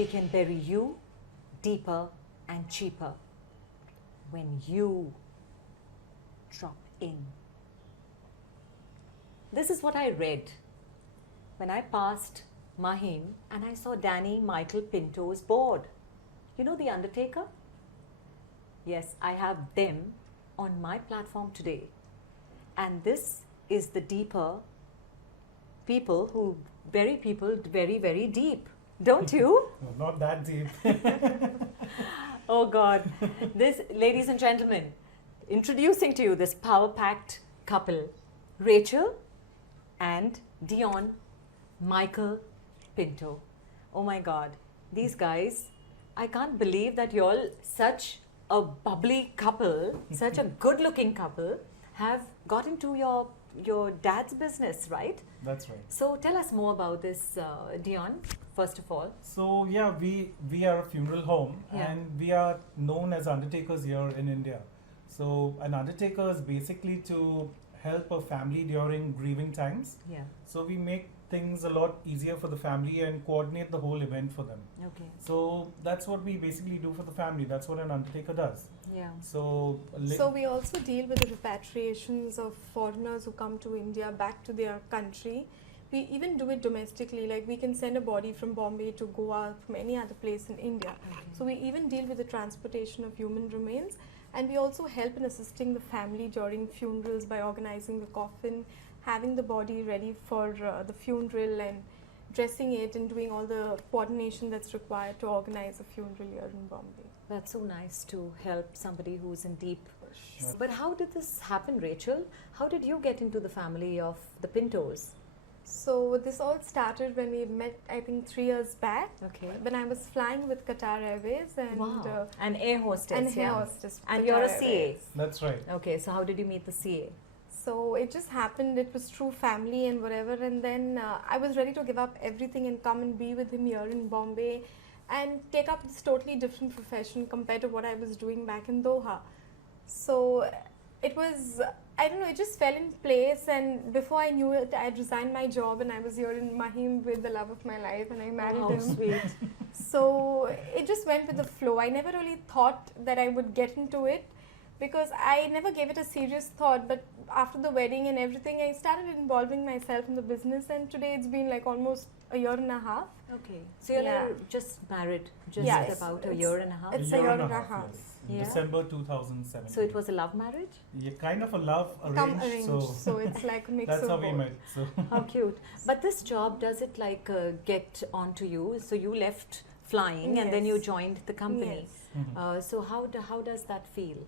we can bury you deeper and cheaper when you drop in. This is what I read when I passed Mahim and I saw Danny Michael Pinto's board. You know the Undertaker? Yes, I have them on my platform today. And this is the deeper people who bury people very, very deep. Don't you? No, not that deep. Oh God. This, ladies and gentlemen, introducing to you this power-packed couple, Rachel and Dion Michael Pinto. Oh my God. These guys, I can't believe that you all, such a bubbly couple, such a good-looking couple, have got into your dad's business, right? That's right. So tell us more about this, Dion, first of all. So yeah, we are a funeral home, Yeah. and we are known as undertakers here in India. So an undertaker is basically to help a family during grieving times. Yeah. So we make things a lot easier for the family and coordinate the whole event for them. Okay. So that's what we basically do for the family. That's what an undertaker does. Yeah. So So we also deal with the repatriations of foreigners who come to India back to their country. We even do it domestically, like we can send a body from Bombay to Goa, from any other place in India. Okay. So we even deal with the transportation of human remains, and we also help in assisting the family during funerals by organizing the coffin, having the body ready for the funeral and dressing it and doing all the coordination that's required to organize a funeral here in Bombay. That's so nice to help somebody who's in deep. Sure. But how did this happen, Rachel? How did you get into the family of the Pintos? So this all started when we met, I think 3 years back, Okay. when I was flying with Qatar Airways and Wow. An air hostess. and air yeah. hostess. And Qatar you're a Airways. CA. that's right. Okay, so how did you meet the CA? So it just happened, it was through family and whatever, and then I was ready to give up everything and come and be with him here in Bombay and take up this totally different profession compared to what I was doing back in Doha. So it was, I don't know, it just fell in place, and before I knew it, I had resigned my job and I was here in Mahim with the love of my life, and I married How him. sweet. So it just went with the flow. I never really thought that I would get into it because I never gave it a serious thought. But after the wedding and everything, I started involving myself in the business, and today it's been like almost a year and a half. Okay. So you're Yeah. just married just Yes, about a it's- year and a half? it's a year and a half. Yes. Yeah. December 2007. So it was a love marriage? Yeah, kind of a love Come arranged. arranged. So So it's like a mix that's of how we both. met. So How cute. But this job, does it like get onto you? So you left flying and then you Yes. joined the company. Yes. So how does that feel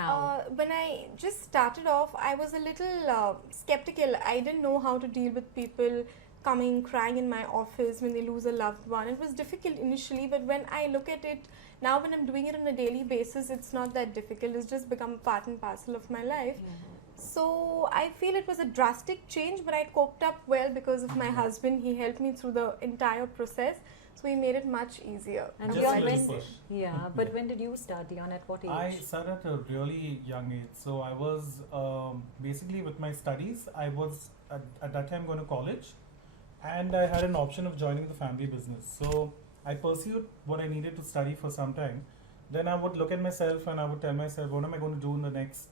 now? When I just started off, I was a little skeptical. I didn't know how to deal with people coming crying in my office when they lose a loved one. It was difficult initially, but when I look at it now, when I'm doing it on a daily basis, it's not that difficult. It's just become part and parcel of my life. So I feel it was a drastic change, but I coped up well because of my husband. He helped me through the entire process, so he made it much easier. And just Dion, a little when, push. yeah, but when did you start, Dion? At what age? I started at a really young age. So I was basically with my studies. I was at that time going to college, and I had an option of joining the family business. So I pursued what I needed to study for some time. Then I would look at myself and I would tell myself, what am I going to do in the next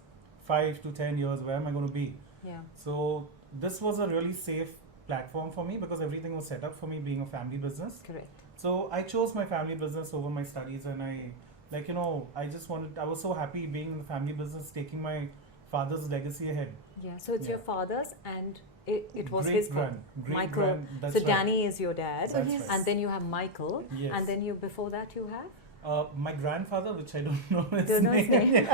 5 to 10 years? Where am I going to be? Yeah. So this was a really safe platform for me because everything was set up for me being a family business. Correct. So I chose my family business over my studies, and I was so happy being in the family business, taking my father's legacy ahead. Yeah. So it's your Yeah. father's, and it was Great his grand, great Michael. grand, that's So right. Danny is your dad, So That's he's right. and then you have Michael, Yes. and then you before that you have. My grandfather, which I don't know his Don't know his name. name.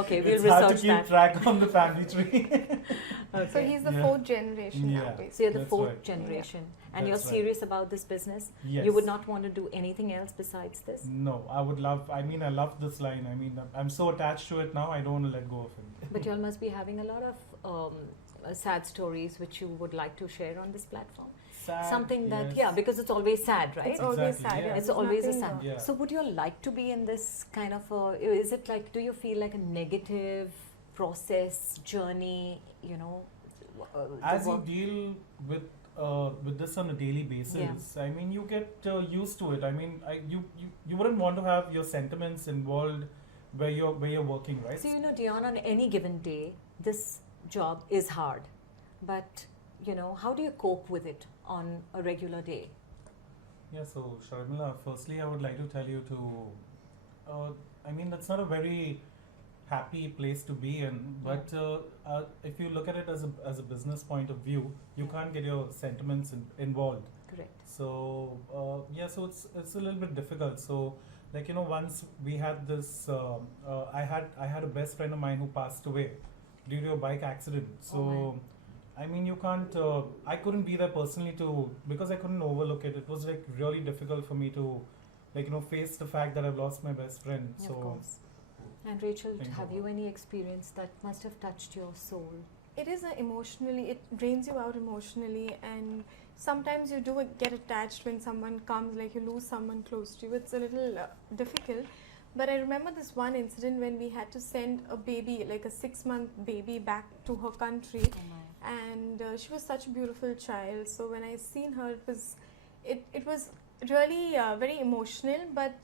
Okay, we'll It's hard to research keep that. track on the family tree. Okay. So he's the Yeah. 4th generation Yeah. now, basically. So you're the That's fourth right. generation, and you're That's right. serious about this business. Yes. You would not want to do anything else besides this. No, I would love. I mean, I love this line. I mean, I'm so attached to it now. I don't want to let go of it. But you all must be having a lot of sad stories which you would like to share on this platform. Sad, Something that, yes. yeah, because it's always sad, right? It's always Exactly, sad. yeah. It's There's always a nothing, sad. Yeah. So would you all like to be in this kind of a, is it like, do you feel like a negative process, journey, you know? As the you work- deal with with this on a daily basis, Yeah. I mean, you get used to it. I mean, you wouldn't want to have your sentiments involved where you're working, right? So, Dion, on any given day, this job is hard. But, how do you cope with it on a regular day? Yeah, so Sharmila, firstly, I would like to tell you I mean, that's not a very happy place to be in, but if you look at it as a business point of view, you can't get your sentiments involved. Correct. So, so it's a little bit difficult. So, like, once we had this, I had a best friend of mine who passed away due to a bike accident. So, I mean, you can't. I couldn't be there personally because I couldn't overlook it. It was like really difficult for me to, face the fact that I've lost my best friend. Yeah, So, of course. And Rachel, Think have about you any experience that must have touched your soul? It is emotionally, it drains you out emotionally, and sometimes you do get attached when someone comes, like you lose someone close to you. It's a little difficult. But I remember this one incident when we had to send a baby, like a 6-month baby, back to her country. And she was such a beautiful child. So when I seen her, it was really very emotional. But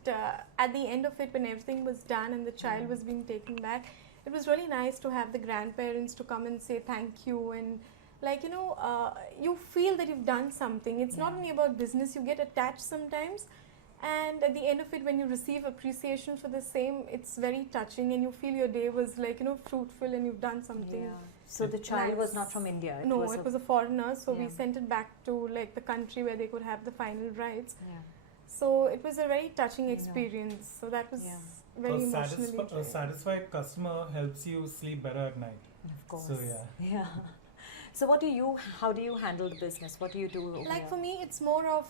at the end of it, when everything was done and the child was being taken back, it was really nice to have the grandparents to come and say thank you, and you feel that you've done something. It's not only about business. You get attached sometimes, and at the end of it, when you receive appreciation for the same, it's very touching, and you feel your day was fruitful and you've done something. Yeah. So the child was not from India. It was a foreigner. So we sent it back to the country where they could have the final rights. Yeah. So it was a very touching experience. So that was very emotionally a satisfied customer helps you sleep better at night. Of course. So Yeah. So how do you handle the business? What do you do over here? For me, it's more of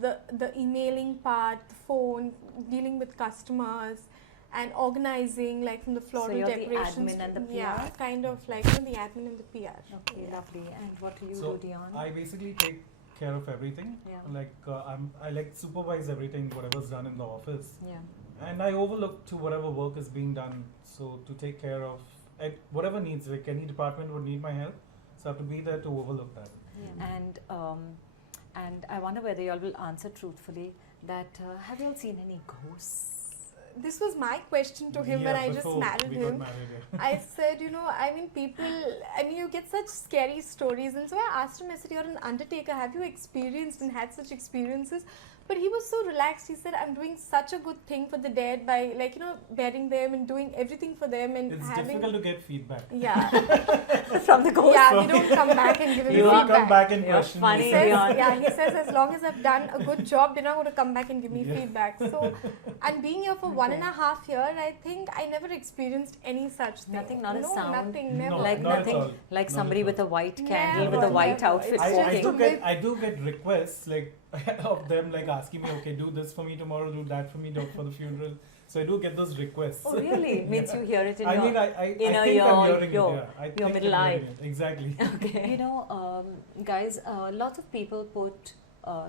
the emailing part, the phone, dealing with customers, and organizing, from the floral So you're decorations. the admin and the PR? Yeah, kind of the admin and the PR. Okay, lovely. And what do you So do, Dion? I basically take care of everything. Yeah. I supervise everything, whatever's done in the office. Yeah. And I overlook to whatever work is being done. So to take care of whatever needs, like any department would need my help. So I have to be there to overlook that. Yeah. And I wonder whether you all will answer truthfully that have you all seen any ghosts? This was my question to him when I just married him. I said, you get such scary stories. And so I asked him, I said, you're an Undertaker. Have you experienced and had such experiences? But he was so relaxed. He said, I'm doing such a good thing for the dead by, burying them and doing everything for them. And it's difficult to get feedback. Yeah. From the ghost. Yeah, we don't come back and give him You feedback. don't come back and question funny, me. He says, as long as I've done a good job, they're not going to come back and give me feedback. So, and being here for 1.5 years, I think I never experienced any such thing. Nothing, not a sound. Nothing, never. No, Like not at nothing, all. like Not somebody at with a all. white candle Never, with a white never. outfit It's walking. I do get requests of them asking me, okay, do this for me tomorrow, do that for me for the funeral. So I do get those requests. Oh, really? Means you hear it in your... I think your- I'm hearing it. your- Yeah. I think your I'm middle hearing eye. it. Exactly. Okay. Guys, lots of people put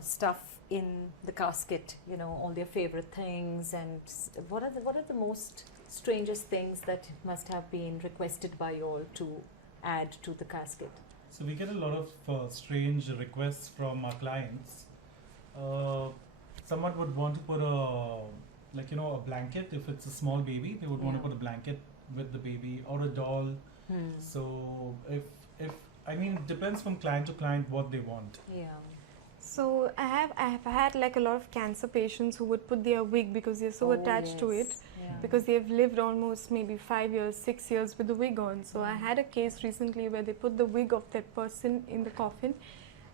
stuff in the casket, all their favorite things, and what are the most strangest things that must have been requested by you all to add to the casket? So we get a lot of strange requests from our clients. Someone would want to put a blanket. If it's a small baby, they would want to put a blanket with the baby, or a doll. So if it depends from client to client what they want. Yeah. So I have had a lot of cancer patients who would put their wig because they're so attached to it, because they've lived almost maybe 5 years, 6 years with the wig on. So I had a case recently where they put the wig of that person in the coffin.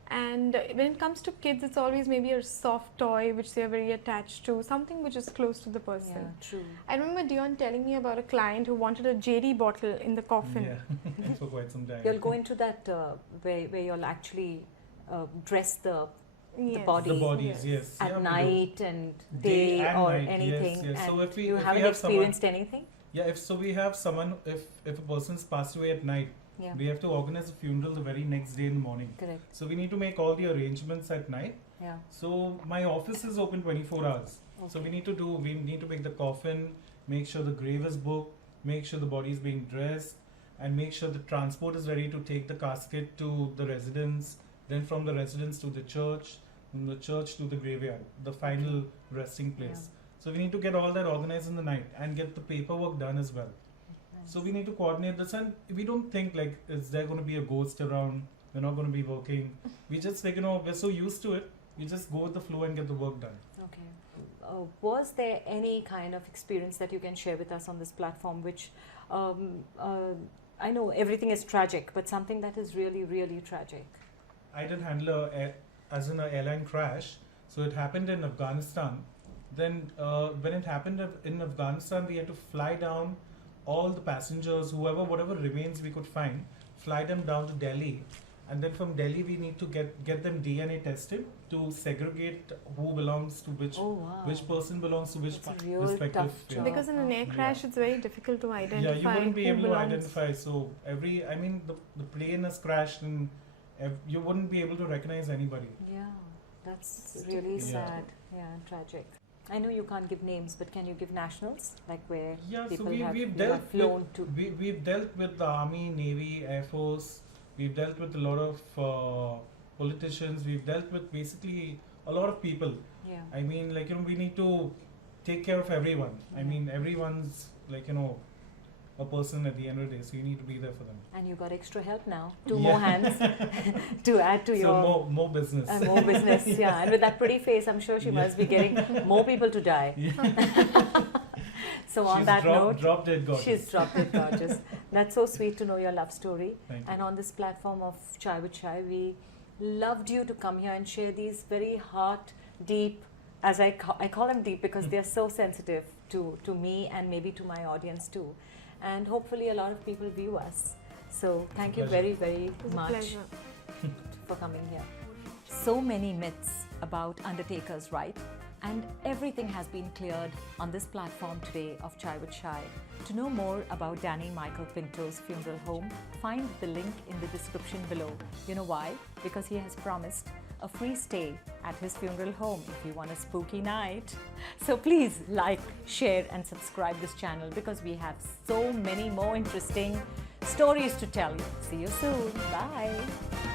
And when it comes to kids, it's always maybe a soft toy which they're very attached to, something which is close to the person. Yeah, true. I remember Dion telling me about a client who wanted a JD bottle in the coffin. Yeah, for quite some time. You'll go into that where you'll actually dress the Yes. body. The bodies, yes. At Yeah, we do. night and Day day and or night, anything. yes, yes. So And if we- you if we haven't have someone- experienced anything? Yeah, if we have someone, if a person's passed away at night, Yeah. we have to organize a funeral the very next day in the morning. Correct. So we need to make all the arrangements at night. Yeah. So my office is open 24 hours. So we need to make the coffin, make sure the grave is booked, make sure the body is being dressed, and make sure the transport is ready to take the casket to the residence. then from the residence to the church, from the church to the graveyard, the final resting place. So we need to get all that organized in the night and get the paperwork done as well. So we need to coordinate this, and we don't think like, is there going to be a ghost around? We're not going to be working. We just like, we're so used to it. We just go with the flow and get the work done. Okay. Was there any kind of experience that you can share with us on this platform which, I know everything is tragic, but something that is really, really tragic? I did handle as in an airline crash. So it happened in Afghanistan. Then when it happened in Afghanistan, we had to fly down all the passengers, whatever remains we could find, fly them down to Delhi. And then from Delhi, we need to get them DNA tested to segregate who belongs to which person belongs to which That's a real respective. tough job. Because in an air crash, it's very difficult to identify. Yeah, you wouldn't be who able to belongs. identify. So the plane has crashed and you wouldn't be able to recognize anybody. Yeah, that's really sad. Yeah, tragic. I know you can't give names, but can you give nationals, like where people have flown to? We've dealt with the Army, Navy, Air Force. We've dealt with a lot of politicians. We've dealt with basically a lot of people. Yeah. I mean, like, we need to take care of everyone. I mean, everyone's like, a person at the end of the day, so you need to be there for them. And you got extra help now, two more hands to add to your... So more business. More business, yeah. And with that pretty face, I'm sure she must be getting more people to die. So on that note, drop dead gorgeous. She's drop dead gorgeous. That's so sweet to know your love story. Thank And you. on this platform of Chai with Chai, we loved you to come here and share these very heart deep, as I call them deep because they're so sensitive to me and maybe to my audience too. And hopefully a lot of people view us. So thank you very, very much for coming here. So many myths about Undertakers, right? And everything has been cleared on this platform today of Chai with Chai. To know more about Danny Michael Pinto's funeral home, find the link in the description below. You know why? Because he has promised a free stay at his funeral home if you want a spooky night. So please like, share and subscribe this channel because we have so many more interesting stories to tell you. See you soon. Bye.